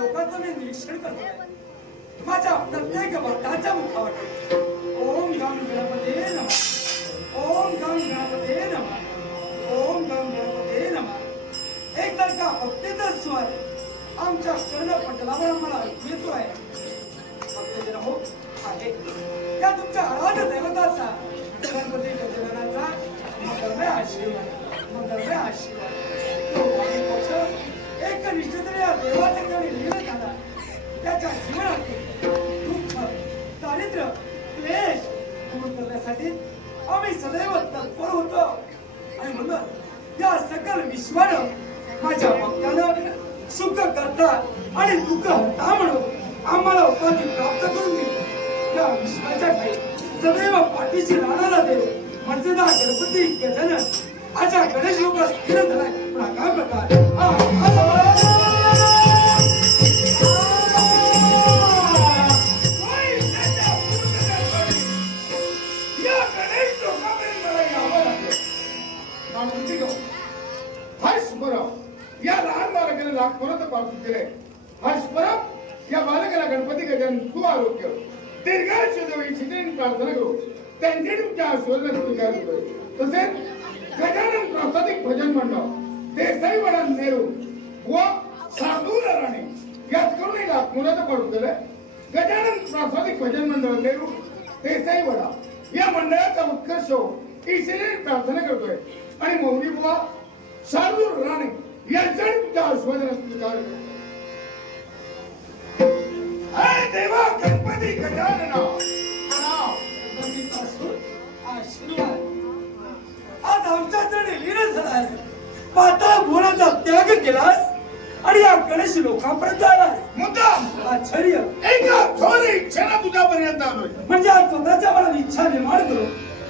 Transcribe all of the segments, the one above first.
लोकांचं मी निरीक्षण करतोय. माझ्या प्रत्येक वाक्याच्या मुखावर ओम गम गणपते नमः, ओम गम गणपते नमः, ओम गम गणपते नमः एकसारखा भक्तीचा स्वर आमच्या कर्णपटलावर मला येतोय. भक्तजन हो आहे या तुमच्या आराध्य दैवताचा गणपती गजाननाचा मंगलमय आशीर्वाद, मंगलमय आशीर्वाद. एक निश्चितने या देवाच्या ठिकाणी लीन झाला. त्याच्या जीवनातील दुःख, दारिद्र्य, क्लेश दूर करण्यासाठी आम्ही सदैव तत्पर होतो. आणि म्हणून या सकल विश्वानं माझ्या भक्तानं सुख करता आणि दुःख हरता म्हणून आम्हाला उपाधी प्राप्त करून दिली. या विश्वाच्या ठाई सदैव पाठीशी राहणारा देव म्हणजे ना गणपती गजानन. आजच्या गणेश लोक स्थिर झालाय. पण काय प्रकार या लहान बालकाला लाखोरात प्राप्त केले. हर्षपरम या बालकाला गणपती गजानन तू आरोग्य दीर्घायुष्य देवी शिटेन प्रार्थना करू. त्यांचे तुमच्या आशीर्वाद स्वीकार करू. तसेच गजानन प्रासादिक भजन मंडळ देसाई वडा नेहरू व साधू राणे याच करून लाखोरात प्राप्त केले. गजानन प्रासादिक भजन मंडळ नेहरू देसाई वडा या मंडळाचा उत्कर्ष ईश्वरी प्रार्थना करतोय. आणि मौली बुवा शार्दूल राणे यांच्या तुमच्या आशीर्वाद स्वीकार देवा गणपती गजानन आशीर्वाद. आज आमच्याकडे लीन झालास. पाताळ भुवनाचा त्याग केलास आणि या गणेश लोकांपर्यंत आलास. मुद्दाम आश्चर्य. एका थोर इच्छेला तुझ्यापर्यंत आलोय. म्हणजे आज स्वतःच्या मनात इच्छा निर्माण करू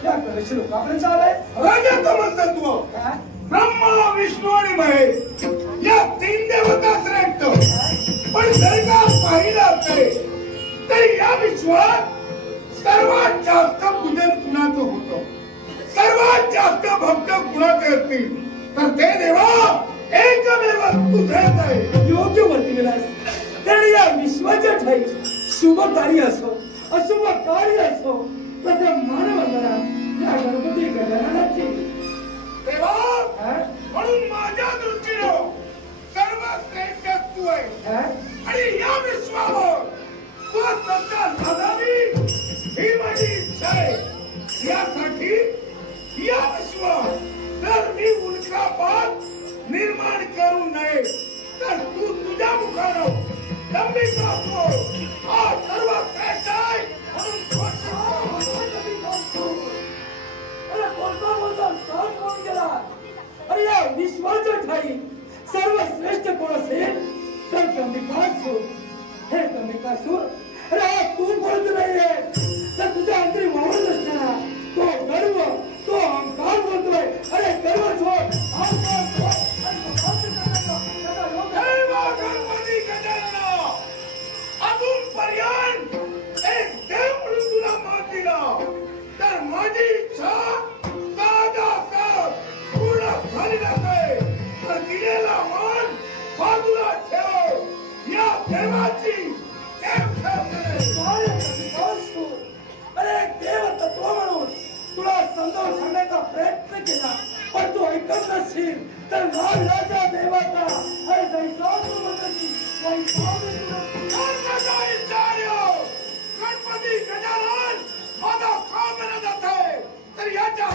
या गणेश लोकांपर्यंत आलाय. राजाचं म्हणतत्व काय ब्रह्मा विष्णू आणि महेश या तीन देवता श्रेष्ठ. पण जर का पाहिलं तर या विश्वात सर्वात जास्त पूजन कुणाचं होतं, सर्वात जास्त भक्त कुणाचे असतील तर ते देवा एकमेव तुझेच आहे. योग्य वर्तविलास. त्याने या विश्वाच्या ठाई शुभ कार्य असो अशुभ कार्य असो प्रथम मानवंदना या गणपती गजाननाची. देवा म्हणून माझ्या दृष्टीनं सर्वश्रेष्ठ तू आहे. आणि या विश्वावर तू सत्ता साधावी ही माझी इच्छा आहे. यासाठी या विश्वात जर मी उल्कापात निर्माण करू नये तर तू तुझ्या मुखानं लंबी करतो. हा सर्व श्रेष्ठ आहे म्हणून अरे या विश्वाच्या ठाई सर्वश्रेष्ठ कोण असेल तर कमिकासूर. हे कमिकासूर, अरे हा तू बोलत नाहीये तर तुझ्या अंतरी वावरत असणारा तो गर्व, तो अहंकार बोलतोय. अरे गर्व सोड, अहंकार सोड. गणपती गजानन अजूनपर्यंत एक देव म्हणून तुला मान दिला तर माझी इच्छा पूर्ण झाली जाते. तर दिलेला मान बाजूला ठेव. या देवाची अरे देव तत्व म्हणून तुला समजावून सांगण्याचा प्रयत्न केला पण तू ऐकत नसशील तर नाग राजा देवाचा अरे गणपती गजानन माझा काम म्हणत आहे तर याच्या